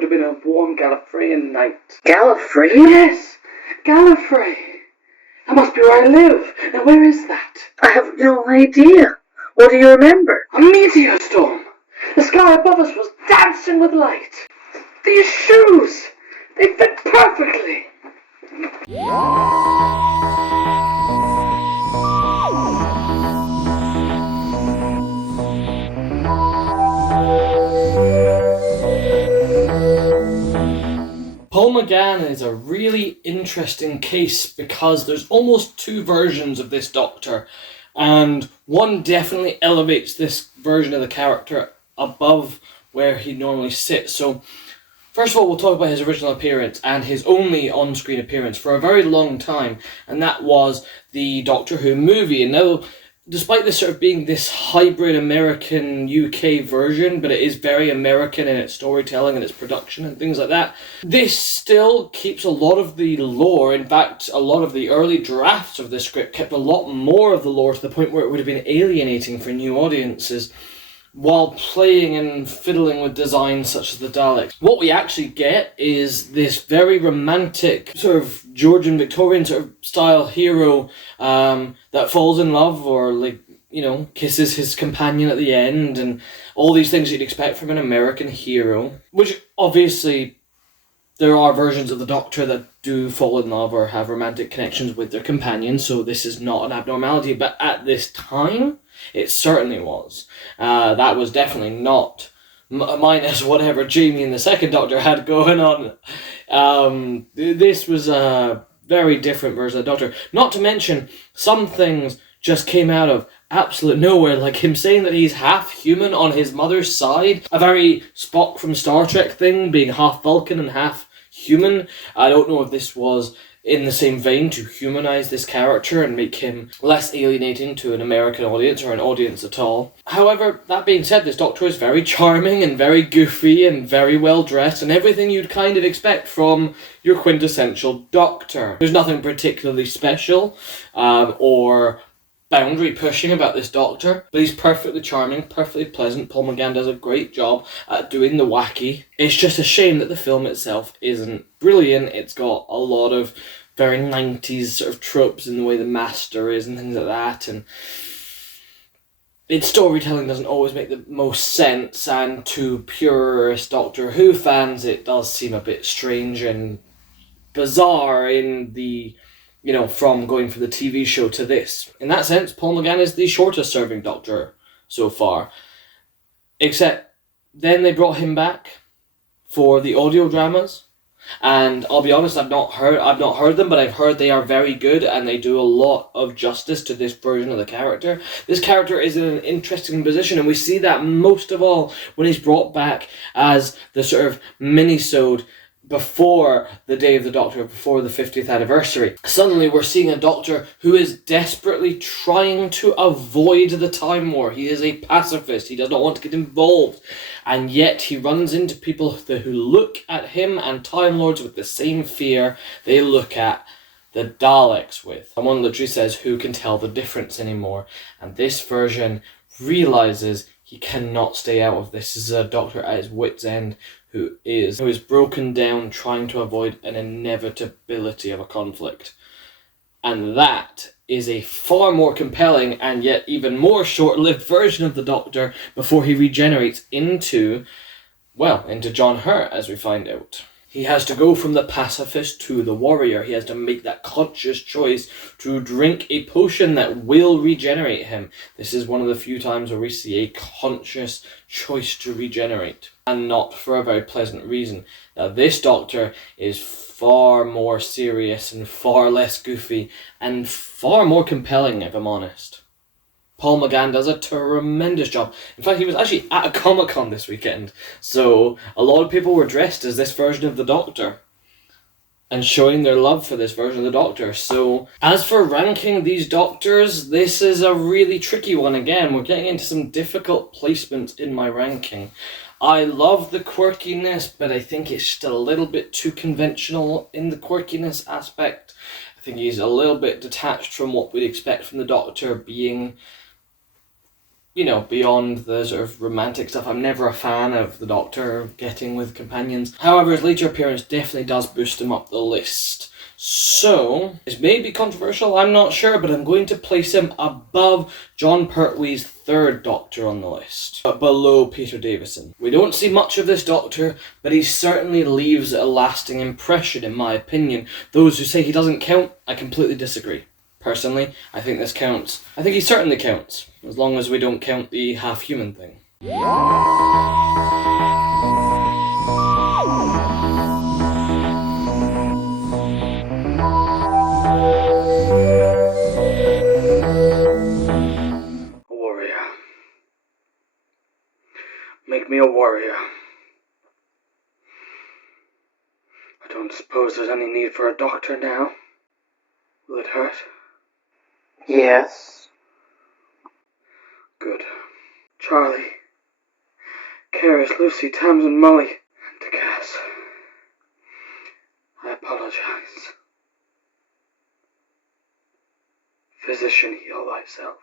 would have been a warm Gallifreyan night. Gallifreyan? Yes, Gallifrey. That must be where I live. Now where is that? I have no idea. What do you remember? A meteor storm. The sky above us was dancing with light. These shoes, they fit perfectly. Paul McGann is a really interesting case because there's almost two versions of this Doctor, and one definitely elevates this version of the character above where he normally sits. So, first of all, we'll talk about his original appearance and his only on-screen appearance for a very long time, and that was the Doctor Who movie. And now, despite this sort of being this hybrid American UK version, but it is very American in its storytelling and its production and things like that, this still keeps a lot of the lore. In fact, a lot of the early drafts of the script kept a lot more of the lore to the point where it would have been alienating for new audiences, while playing and fiddling with designs such as the Daleks. What we actually get is this very romantic, sort of Georgian Victorian sort of style hero that falls in love or, like, you know, kisses his companion at the end, and all these things you'd expect from an American hero. Which, obviously, there are versions of the Doctor that do fall in love or have romantic connections with their companions, so this is not an abnormality, but at this time, it certainly was. That was definitely not minus whatever Jamie and the second Doctor had going on. This was a very different version of the Doctor. Not to mention, some things just came out of absolute nowhere, like him saying that he's half human on his mother's side. A very Spock from Star Trek thing, being half Vulcan and half human. I don't know if this was in the same vein to humanize this character and make him less alienating to an American audience or an audience at all. However, that being said, this Doctor is very charming and very goofy and very well dressed and everything you'd kind of expect from your quintessential Doctor. There's nothing particularly special or boundary pushing about this Doctor, but he's perfectly charming, perfectly pleasant. Paul McGann does a great job at doing the wacky. It's just a shame that the film itself isn't brilliant. It's got a lot of very 90s sort of tropes in the way the Master is and things like that, and its storytelling doesn't always make the most sense, and to purist Doctor Who fans it does seem a bit strange and bizarre in the, you know, from going from the TV show to this. In that sense, Paul McGann is the shortest serving Doctor so far. Except then they brought him back for the audio dramas, and I'll be honest, I've not heard them, but I've heard they are very good and they do a lot of justice to this version of the character. This character is in an interesting position, and we see that most of all when he's brought back as the sort of mini-sode before the Day of the Doctor, before the 50th anniversary. Suddenly we're seeing a Doctor who is desperately trying to avoid the Time War. He is a pacifist. He does not want to get involved. And yet he runs into people who look at him and Time Lords with the same fear they look at the Daleks with. Someone literally says, who can tell the difference anymore? And this version realizes he cannot stay out of this. This is a Doctor at his wit's end who is broken down trying to avoid an inevitability of a conflict. And that is a far more compelling and yet even more short-lived version of the Doctor before he regenerates into John Hurt, as we find out. He has to go from the pacifist to the warrior. He has to make that conscious choice to drink a potion that will regenerate him. This is one of the few times where we see a conscious choice to regenerate, and not for a very pleasant reason. Now, this Doctor is far more serious and far less goofy and far more compelling, if I'm honest. Paul McGann does a tremendous job. In fact, he was actually at a Comic-Con this weekend, so a lot of people were dressed as this version of the Doctor and showing their love for this version of the Doctor. So, as for ranking these Doctors, this is a really tricky one again. We're getting into some difficult placements in my ranking. I love the quirkiness, but I think it's just a little bit too conventional in the quirkiness aspect. I think he's a little bit detached from what we'd expect from the Doctor being, you know, beyond the sort of romantic stuff, I'm never a fan of the Doctor getting with companions. However, his later appearance definitely does boost him up the list. So, it may be controversial, I'm not sure, but I'm going to place him above John Pertwee's third Doctor on the list, but below Peter Davison. We don't see much of this Doctor, but he certainly leaves a lasting impression, in my opinion. Those who say he doesn't count, I completely disagree. Personally, I think this counts. I think he certainly counts, as long as we don't count the half-human thing. Warrior. Make me a warrior. I don't suppose there's any need for a doctor now. Will it hurt? Yes. Good. Charlie, Karis, Lucy, Tamsin, Molly, and Cass. I apologize. Physician, heal thyself.